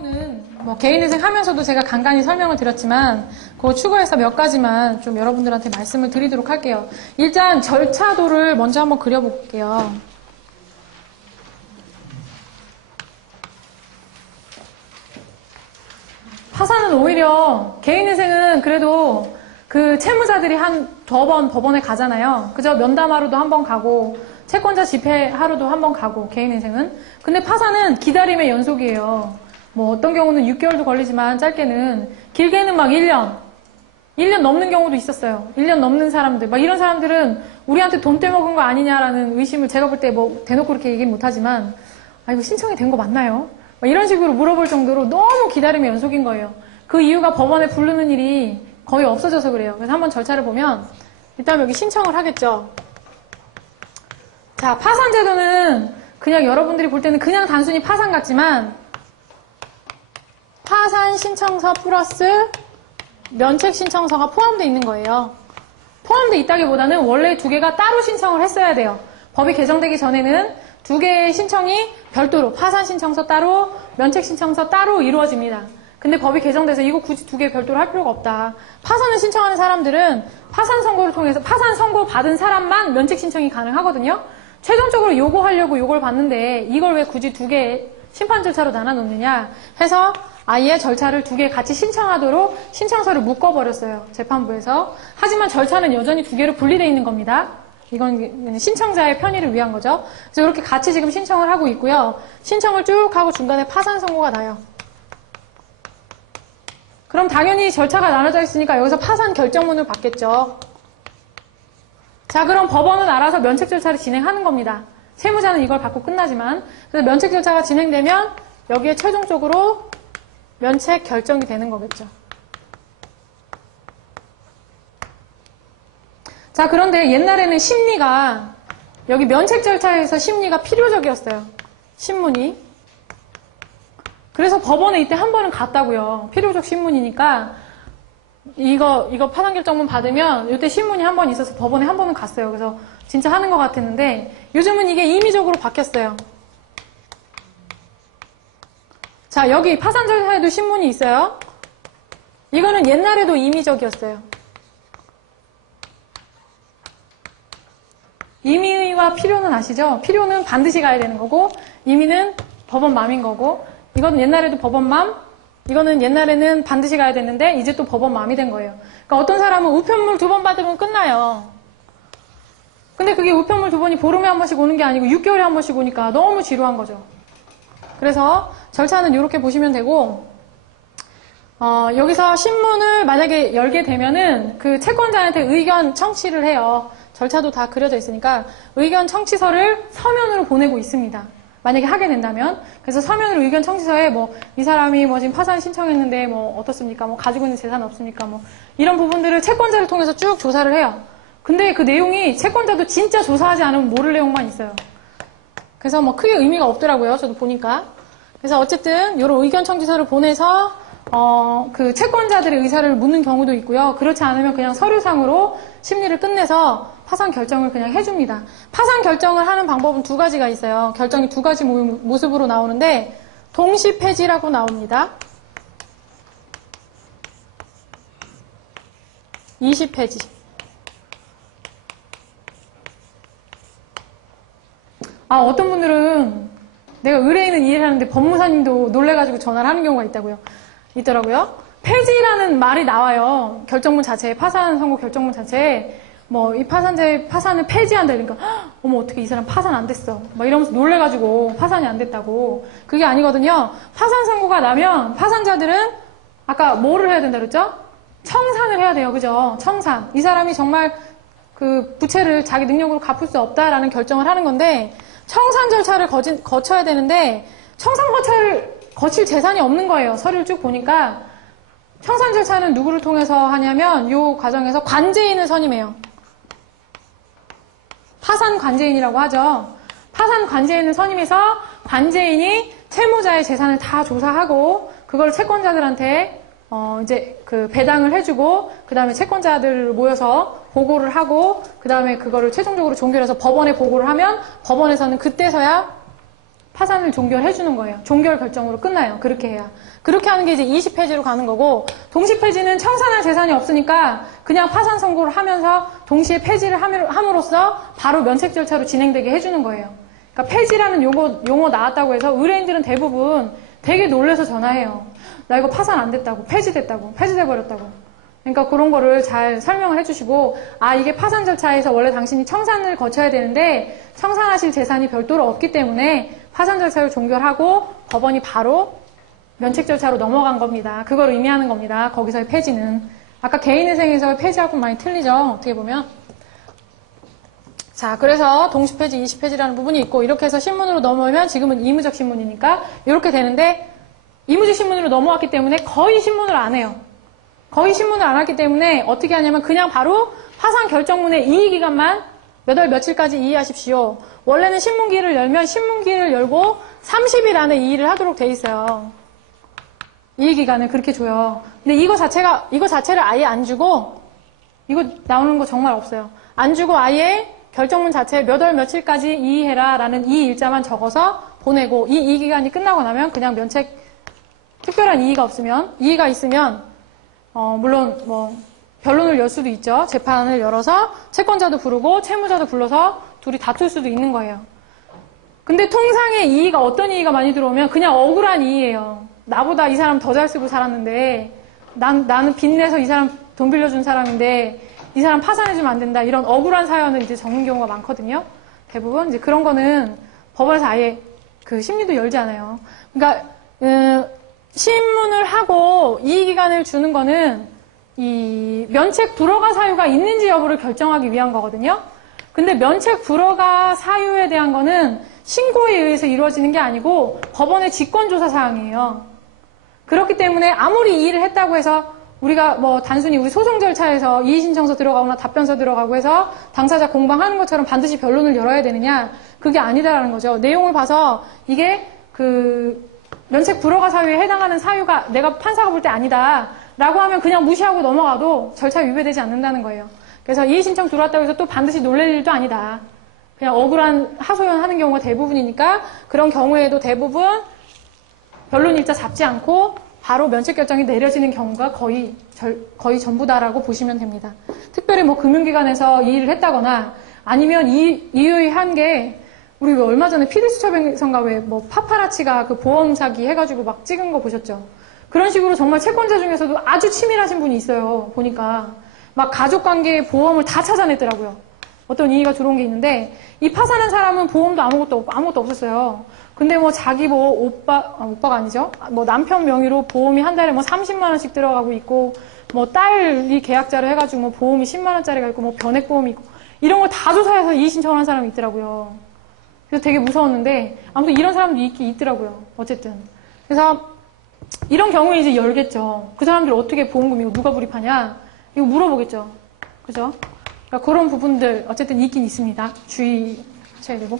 부분은 뭐 개인회생 하면서도 제가 간간히 설명을 드렸지만 그거 추가해서 몇 가지만 좀 여러분들한테 말씀을 드리도록 할게요. 일단 절차도를 먼저 한번 그려볼게요. 파산은 오히려 개인회생은 그래도 그 채무자들이 한 두 번 법원에 가잖아요. 그죠? 면담하러도 한 번 가고 채권자 집회하러도 한 번 가고 개인회생은. 근데 파산은 기다림의 연속이에요. 뭐 어떤 경우는 6개월도 걸리지만 짧게는 길게는 막 1년 넘는 경우도 있었어요. 1년 넘는 사람들 막 이런 사람들은 우리한테 돈 떼먹은 거 아니냐라는 의심을 제가 볼 때 뭐 대놓고 그렇게 얘기는 못하지만 아 이거 신청이 된 거 맞나요? 막 이런 식으로 물어볼 정도로 너무 기다림의 연속인 거예요. 그 이유가 법원에 부르는 일이 거의 없어져서 그래요. 그래서 한번 절차를 보면 일단 여기 신청을 하겠죠. 자, 파산제도는 그냥 여러분들이 볼 때는 그냥 단순히 파산 같지만 파산 신청서 플러스 면책 신청서가 포함되어 있는 거예요. 포함되어 있다기보다는 원래 두 개가 따로 신청을 했어야 돼요. 법이 개정되기 전에는 두 개의 신청이 별도로 파산 신청서 따로 면책 신청서 따로 이루어집니다. 근데 법이 개정돼서 이거 굳이 두 개 별도로 할 필요가 없다. 파산을 신청하는 사람들은 파산 선고를 통해서 파산 선고 받은 사람만 면책 신청이 가능하거든요. 최종적으로 요구하려고 요걸 받는데 이걸 왜 굳이 두 개 심판 절차로 나눠 놓느냐 해서 아예 절차를 두 개 같이 신청하도록 신청서를 묶어버렸어요. 재판부에서. 하지만 절차는 여전히 두 개로 분리되어 있는 겁니다. 이건 신청자의 편의를 위한 거죠. 그래서 이렇게 같이 지금 신청을 하고 있고요. 신청을 쭉 하고 중간에 파산 선고가 나요. 그럼 당연히 절차가 나눠져 있으니까 여기서 파산 결정문을 받겠죠. 자, 그럼 법원은 알아서 면책 절차를 진행하는 겁니다. 세무자는 이걸 받고 끝나지만. 그래서 면책 절차가 진행되면 여기에 최종적으로 면책 결정이 되는 거겠죠. 자, 그런데 옛날에는 심리가 여기 면책 절차에서 심리가 필요적이었어요. 신문이. 그래서 법원에 이때 한 번은 갔다고요. 필요적 신문이니까 이거 파산 결정문 받으면 이때 신문이 한 번 있어서 법원에 한 번은 갔어요. 그래서 진짜 하는 것 같았는데 요즘은 이게 임의적으로 바뀌었어요. 자, 여기 파산 절차에도 신문이 있어요. 이거는 옛날에도 임의적이었어요. 임의와 필요는 아시죠? 필요는 반드시 가야 되는 거고 임의는 법원맘인 거고 이거는 옛날에도 법원맘, 이거는 옛날에는 반드시 가야 됐는데 이제 또 법원맘이 된 거예요. 그러니까 어떤 사람은 우편물 2번 받으면 끝나요. 근데 그게 우편물 2번이 보름에 한 번씩 오는 게 아니고 6개월에 한 번씩 오니까 너무 지루한 거죠. 그래서 절차는 이렇게 보시면 되고 여기서 신문을 만약에 열게 되면은 그 채권자한테 의견 청취를 해요. 절차도 다 그려져 있으니까 의견 청취서를 서면으로 보내고 있습니다. 만약에 하게 된다면. 그래서 서면으로 의견 청취서에 뭐 이 사람이 뭐 지금 파산 신청했는데 뭐 어떻습니까? 뭐 가지고 있는 재산 없습니까? 뭐 이런 부분들을 채권자를 통해서 쭉 조사를 해요. 근데 그 내용이 채권자도 진짜 조사하지 않으면 모를 내용만 있어요. 그래서 뭐 크게 의미가 없더라고요. 저도 보니까. 그래서 어쨌든 이런 의견 청취서를 보내서 그 채권자들의 의사를 묻는 경우도 있고요. 그렇지 않으면 그냥 서류상으로 심리를 끝내서 파산 결정을 그냥 해줍니다. 파산 결정을 하는 방법은 두 가지가 있어요. 결정이 두 가지 모습으로 나오는데 동시 폐지라고 나옵니다. 20 폐지. 어떤 분들은 내가 의뢰인은 이해를 하는데 법무사님도 놀래가지고 전화를 하는 경우가 있더라고요. 폐지라는 말이 나와요. 결정문 자체에, 파산 선고 결정문 자체에, 뭐, 이 파산을 폐지한다. 그러니까, 어머, 어떻게 이 사람 파산 안 됐어. 막 이러면서 놀래가지고 파산이 안 됐다고. 그게 아니거든요. 파산 선고가 나면 파산자들은 아까 뭐를 해야 된다 그랬죠? 청산을 해야 돼요. 그죠? 청산. 이 사람이 정말 그 부채를 자기 능력으로 갚을 수 없다라는 결정을 하는 건데, 청산 절차를 거쳐야 되는데, 청산 절차를 거칠 재산이 없는 거예요. 서류를 쭉 보니까. 청산 절차는 누구를 통해서 하냐면 이 과정에서 관제인을 선임해요. 파산 관제인이라고 하죠. 파산 관제인을 선임해서 관제인이 채무자의 재산을 다 조사하고 그걸 채권자들한테 이제 그 배당을 해주고 그 다음에 채권자들 모여서 보고를 하고 그 다음에 그거를 최종적으로 종결해서 법원에 보고를 하면 법원에서는 그때서야 파산을 종결해주는 거예요. 종결 결정으로 끝나요. 그렇게 해야. 그렇게 하는 게 이제 20폐지로 가는 거고, 동시폐지는 청산할 재산이 없으니까 그냥 파산 선고를 하면서 동시에 폐지를 함으로써 바로 면책 절차로 진행되게 해주는 거예요. 그러니까 폐지라는 용어 나왔다고 해서 의뢰인들은 대부분 되게 놀라서 전화해요. 나 이거 파산 안 됐다고, 폐지돼버렸다고. 그러니까 그런 거를 잘 설명을 해주시고, 아, 이게 파산 절차에서 원래 당신이 청산을 거쳐야 되는데 청산하실 재산이 별도로 없기 때문에 파산 절차를 종결하고 법원이 바로 면책 절차로 넘어간 겁니다. 그걸 의미하는 겁니다. 거기서의 폐지는. 아까 개인회생에서의 폐지하고 많이 틀리죠. 어떻게 보면. 자, 그래서 동시폐지, 20폐지라는 부분이 있고, 이렇게 해서 신문으로 넘어오면 지금은 의무적 신문이니까 이렇게 되는데, 의무적 신문으로 넘어왔기 때문에 거의 신문을 안 해요. 거의 신문을 안 했기 때문에 어떻게 하냐면 그냥 바로 파산 결정문의 이의기간만 몇 월 며칠까지 이의하십시오. 원래는 신문기를 열면 신문기를 열고 30일 안에 이의를 하도록 돼 있어요. 이의기간을 그렇게 줘요. 근데 이거 자체를 아예 안 주고, 이거 나오는 거 정말 없어요. 안 주고 아예 결정문 자체에 몇 월 며칠까지 이의해라 라는 이의 일자만 적어서 보내고, 이 이의기간이 끝나고 나면 그냥 면책, 특별한 이의가 없으면, 이의가 있으면 물론 변론을 열 수도 있죠. 재판을 열어서 채권자도 부르고 채무자도 불러서 둘이 다툴 수도 있는 거예요. 근데 통상의 이의가 어떤 이의가 많이 들어오면 그냥 억울한 이의예요. 나보다 이 사람 더 잘 쓰고 살았는데 나는 빚내서 이 사람 돈 빌려준 사람인데 이 사람 파산해주면 안 된다. 이런 억울한 사연을 이제 적는 경우가 많거든요. 대부분 이제 그런 거는 법원에서 아예 그 심리도 열지 않아요. 그러니까 신문을 하고 이의기간을 주는 거는 이 면책 불허가 사유가 있는지 여부를 결정하기 위한 거거든요. 근데 면책 불허가 사유에 대한 거는 신고에 의해서 이루어지는 게 아니고 법원의 직권조사 사항이에요. 그렇기 때문에 아무리 이의를 했다고 해서 우리가 단순히 우리 소송 절차에서 이의신청서 들어가거나 답변서 들어가고 해서 당사자 공방하는 것처럼 반드시 변론을 열어야 되느냐, 그게 아니다라는 거죠. 내용을 봐서 이게 면책 불허가 사유에 해당하는 사유가 내가 판사가 볼 때 아니다 라고 하면 그냥 무시하고 넘어가도 절차 위배되지 않는다는 거예요. 그래서 이의신청 들어왔다고 해서 또 반드시 놀랄 일도 아니다. 그냥 억울한 하소연하는 경우가 대부분이니까 그런 경우에도 대부분 변론 일자 잡지 않고 바로 면책 결정이 내려지는 경우가 거의 전부다라고 보시면 됩니다. 특별히 금융기관에서 이의를 했다거나 아니면 이의한 게 우리 얼마 전에 피디수첩에선가 파파라치가 그 보험 사기 해가지고 막 찍은 거 보셨죠? 그런 식으로 정말 채권자 중에서도 아주 치밀하신 분이 있어요. 보니까 막 가족관계 보험을 다 찾아냈더라고요. 어떤 이의가 들어온 게 있는데 이 파산한 사람은 보험도 아무것도 없었어요. 근데 자기 오빠가 아니죠? 남편 명의로 보험이 한 달에 30만 원씩 들어가고 있고 딸이 계약자로 해가지고 보험이 10만 원짜리가 있고 변액보험이 있고 이런 걸 다 조사해서 이의 신청한 사람이 있더라고요. 그래서 되게 무서웠는데 아무튼 이런 사람도 있더라고요. 어쨌든 그래서 이런 경우에 이제 열겠죠. 그 사람들 어떻게 보험금 이거 누가 불입하냐 이거 물어보겠죠. 그죠? 그러니까 그런 부분들 어쨌든 있긴 있습니다. 주의하셔야 되고.